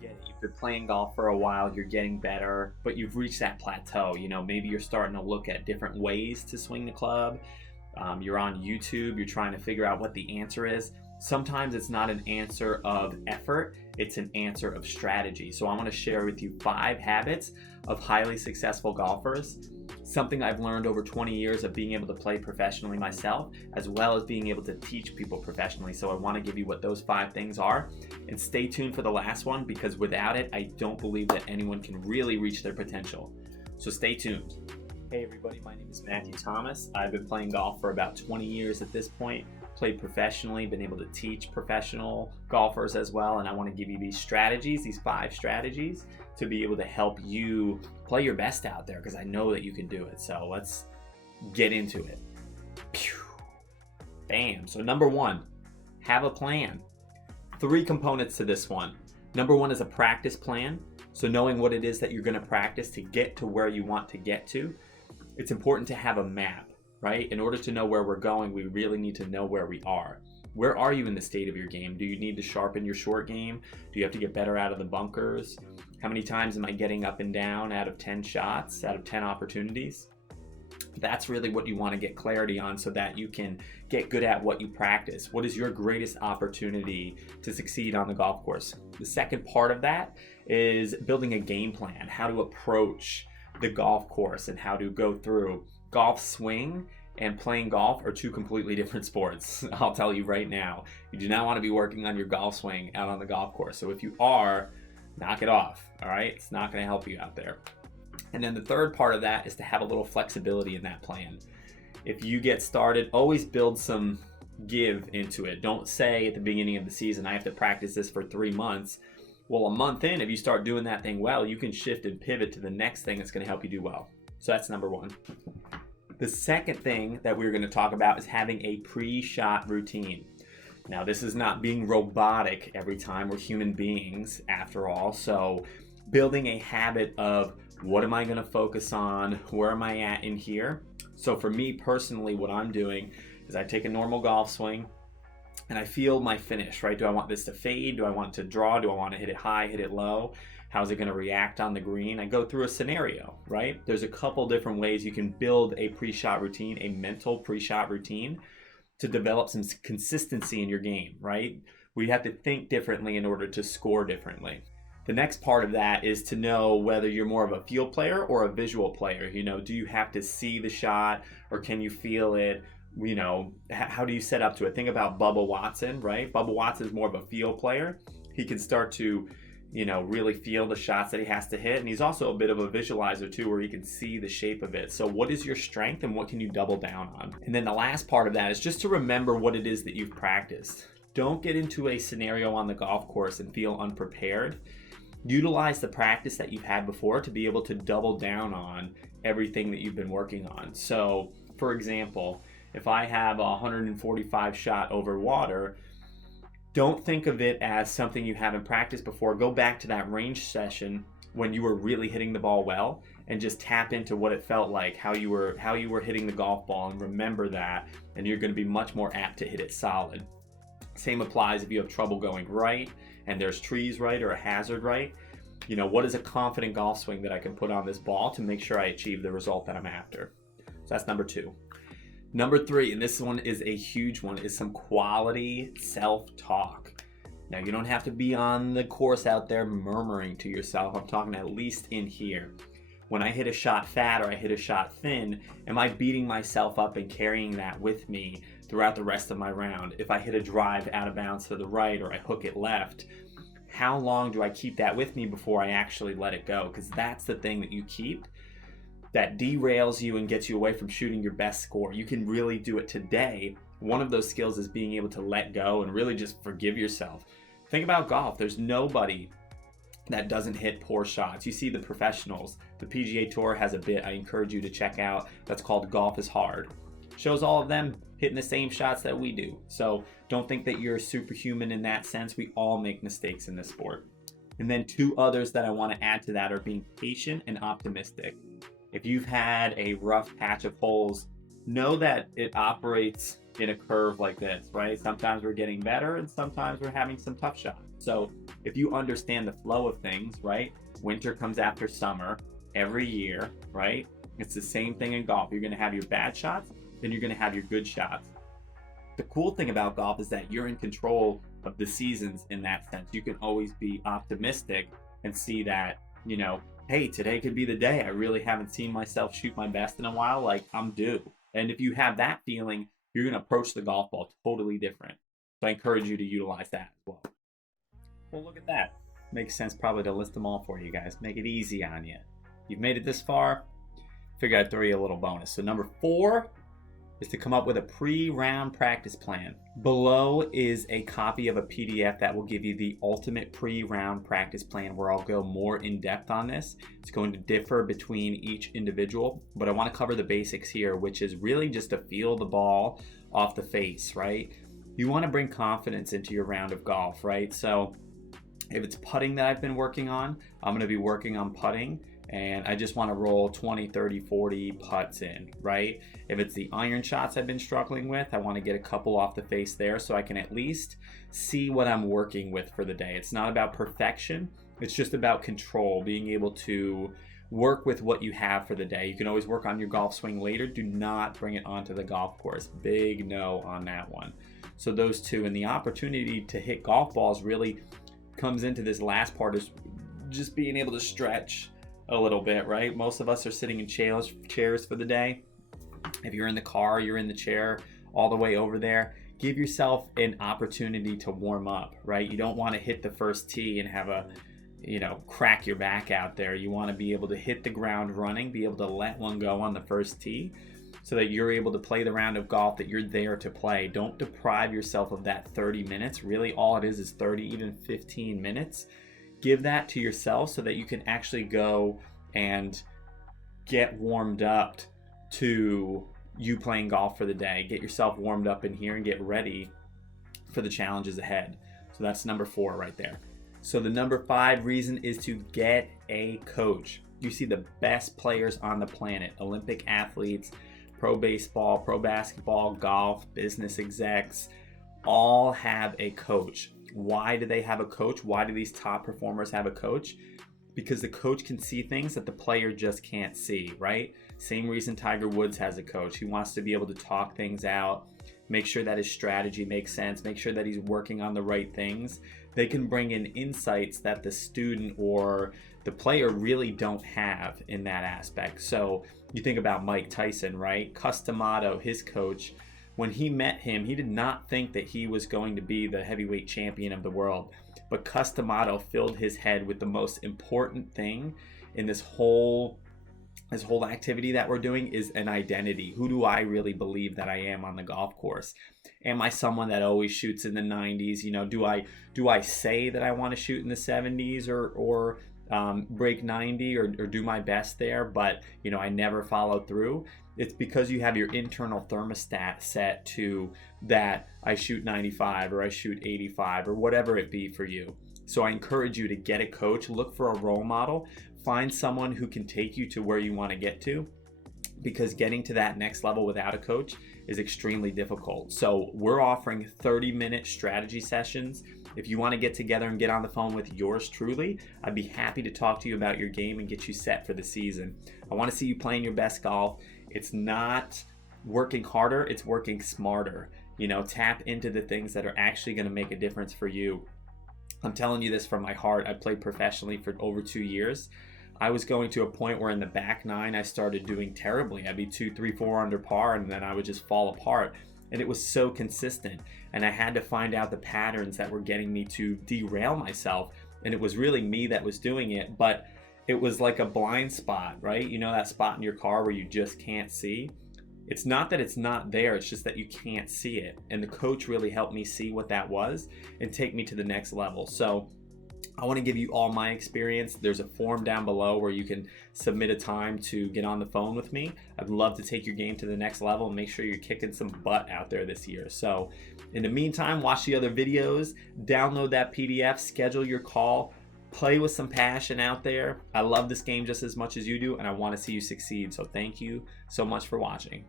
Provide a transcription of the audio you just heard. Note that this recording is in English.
get it. You've been playing golf for a while, you're getting better, but you've reached that plateau. Maybe you're starting to look at different ways to swing the club. You're on YouTube, you're trying to figure out what the answer is. Sometimes it's not an answer of effort, it's an answer of strategy. So I want to share with you 5 habits of highly successful golfers. Something I've learned over 20 years of being able to play professionally myself, as well as being able to teach people professionally. So I want to give you what those 5 things are. And stay tuned for the last one, because without it, I don't believe that anyone can really reach their potential. So stay tuned. Hey everybody, my name is Matthew Thomas. I've been playing golf for about 20 years at this point. Played professionally, been able to teach professional golfers as well, and I want to give you these strategies, these 5 strategies, to be able to help you play your best out there, because I know that you can do it. So let's get into it. Pew. Bam. So number 1, have a plan. 3 components to this one. Number 1 is a practice plan. So knowing what it is that you're going to practice to get to where you want to get to. It's important to have a map, right? In order to know where we're going, we really need to know where we are. Where are you in the state of your game? Do you need to sharpen your short game? Do you have to get better out of the bunkers? How many times am I getting up and down out of 10 shots, out of 10 opportunities? That's really what you want to get clarity on, so that you can get good at what you practice. What is your greatest opportunity to succeed on the golf course? The second part of that is building a game plan, how to approach the golf course and how to go through. Golf swing and playing golf are 2 completely different sports. I'll tell you right now, you do not want to be working on your golf swing out on the golf course. So if you are, knock it off, all right? It's not going to help you out there. And then the third part of that is to have a little flexibility in that plan. If you get started, always build some give into it. Don't say at the beginning of the season, I have to practice this for 3 months. Well, a month in, if you start doing that thing well, you can shift and pivot to the next thing that's going to help you do well. So that's number 1. The second thing that we're going to talk about is having a pre-shot routine. Now, this is not being robotic every time. We're human beings after all. So building a habit of, what am I going to focus on? Where am I at in here? So for me personally, what I'm doing is I take a normal golf swing and I feel my finish, right? Do I want this to fade? Do I want it to draw? Do I want to hit it high, hit it low? How's it going to react on the green? I go through a scenario, right? There's a couple different ways you can build a pre-shot routine, a mental pre-shot routine, to develop some consistency in your game, right? We have to think differently in order to score differently. The next part of that is to know whether you're more of a field player or a visual player. Do you have to see the shot, or can you feel it? How do you set up to it? Think about Bubba Watson, right? Bubba Watson is more of a field player. He can start to, really feel the shots that he has to hit. And he's also a bit of a visualizer too, where he can see the shape of it. So what is your strength and what can you double down on? And then the last part of that is just to remember what it is that you've practiced. Don't get into a scenario on the golf course and feel unprepared. Utilize the practice that you've had before to be able to double down on everything that you've been working on. So, for example, if I have a 145 shot over water, don't think of it as something you haven't practiced before. Go back to that range session when you were really hitting the ball well, and just tap into what it felt like, how you were hitting the golf ball, and remember that, and you're going to be much more apt to hit it solid. Same applies if you have trouble going right and there's trees right or a hazard right. What is a confident golf swing that I can put on this ball to make sure I achieve the result that I'm after? So that's number 2. Number 3, and this one is a huge one, is some quality self-talk. Now, you don't have to be on the course out there murmuring to yourself. I'm talking at least in here. When I hit a shot fat or I hit a shot thin, am I beating myself up and carrying that with me throughout the rest of my round? If I hit a drive out of bounds to the right or I hook it left, how long do I keep that with me before I actually let it go? Because that's the thing that you keep that derails you and gets you away from shooting your best score. You can really do it today. One of those skills is being able to let go and really just forgive yourself. Think about golf. There's nobody that doesn't hit poor shots. You see the professionals. The PGA Tour has a bit I encourage you to check out that's called Golf is Hard. Shows all of them hitting the same shots that we do. So don't think that you're superhuman in that sense. We all make mistakes in this sport. And then 2 others that I want to add to that are being patient and optimistic. If you've had a rough patch of holes, know that it operates in a curve like this, right? Sometimes we're getting better and sometimes we're having some tough shots. So if you understand the flow of things, right? Winter comes after summer every year, right? It's the same thing in golf. You're going to have your bad shots, then you're going to have your good shots. The cool thing about golf is that you're in control of the seasons in that sense. You can always be optimistic and see that, you know, hey, today could be the day. I really haven't seen myself shoot my best in a while. Like, I'm due. And if you have that feeling, you're going to approach the golf ball totally different. So I encourage you to utilize that as well. Well, look at that. Makes sense probably to list them all for you guys. Make it easy on you. You've made it this far, figure I'd throw you a little bonus. So number 4 is to come up with a pre-round practice plan. Below is a copy of a PDF that will give you the ultimate pre-round practice plan where I'll go more in depth on this. It's going to differ between each individual, but I want to cover the basics here, which is really just to feel the ball off the face, right? You want to bring confidence into your round of golf, right? So if it's putting that I've been working on, I'm going to be working on putting. And I just want to roll 20, 30, 40 putts in, right? If it's the iron shots I've been struggling with, I want to get a couple off the face there so I can at least see what I'm working with for the day. It's not about perfection. It's just about control, being able to work with what you have for the day. You can always work on your golf swing later. Do not bring it onto the golf course. Big no on that one. So those two, and the opportunity to hit golf balls really comes into this last part, is just being able to stretch a little bit, right? Most of us are sitting in chairs for the day. If you're in the car, you're in the chair all the way over there. Give yourself an opportunity to warm up, right? You don't want to hit the first tee and have a, crack your back out there. You want to be able to hit the ground running, be able to let one go on the first tee so that you're able to play the round of golf that you're there to play. Don't deprive yourself of that 30 minutes. Really, all it is 30, even 15 minutes. Give that to yourself so that you can actually go and get warmed up to you playing golf for the day. Get yourself warmed up in here and get ready for the challenges ahead. So that's number 4 right there. So the number 5 reason is to get a coach. You see the best players on the planet, Olympic athletes, pro baseball, pro basketball, golf, business execs, all have a coach. Why do they have a coach? Why do these top performers have a coach? Because the coach can see things that the player just can't see, right? Same reason Tiger Woods has a coach. He wants to be able to talk things out, make sure that his strategy makes sense, make sure that he's working on the right things. They can bring in insights that the student or the player really don't have in that aspect. So you think about Mike Tyson, right? Cus D'Amato, his coach, when he met him, he did not think that he was going to be the heavyweight champion of the world. But Cus D'Amato filled his head with the most important thing in this whole activity that we're doing is an identity. Who do I really believe that I am on the golf course? Am I someone that always shoots in the 90s? Do I say that I want to shoot in the 70s or break 90 or do my best there, but I never follow through? It's because you have your internal thermostat set to that I shoot 95 or I shoot 85 or whatever it be for you. So I encourage you to get a coach, look for a role model, find someone who can take you to where you want to get to, because getting to that next level without a coach is extremely difficult. So we're offering 30-minute strategy sessions. If you want to get together and get on the phone with yours truly, I'd be happy to talk to you about your game and get you set for the season. I want to see you playing your best golf. It's not working harder, it's working smarter. Tap into the things that are actually going to make a difference for you. I'm telling you this from my heart. I played professionally for over 2 years. I was going to a point where in the back 9 I started doing terribly. I'd be 2, 3, 4 under par, and then I would just fall apart. And it was so consistent. And I had to find out the patterns that were getting me to derail myself. And it was really me that was doing it, but it was like a blind spot, right? That spot in your car where you just can't see? It's not that it's not there, it's just that you can't see it. And the coach really helped me see what that was and take me to the next level. So I want to give you all my experience. There's a form down below where you can submit a time to get on the phone with me. I'd love to take your game to the next level and make sure you're kicking some butt out there this year. So in the meantime, watch the other videos, download that PDF, schedule your call, play with some passion out there. I love this game just as much as you do, and I want to see you succeed. So thank you so much for watching.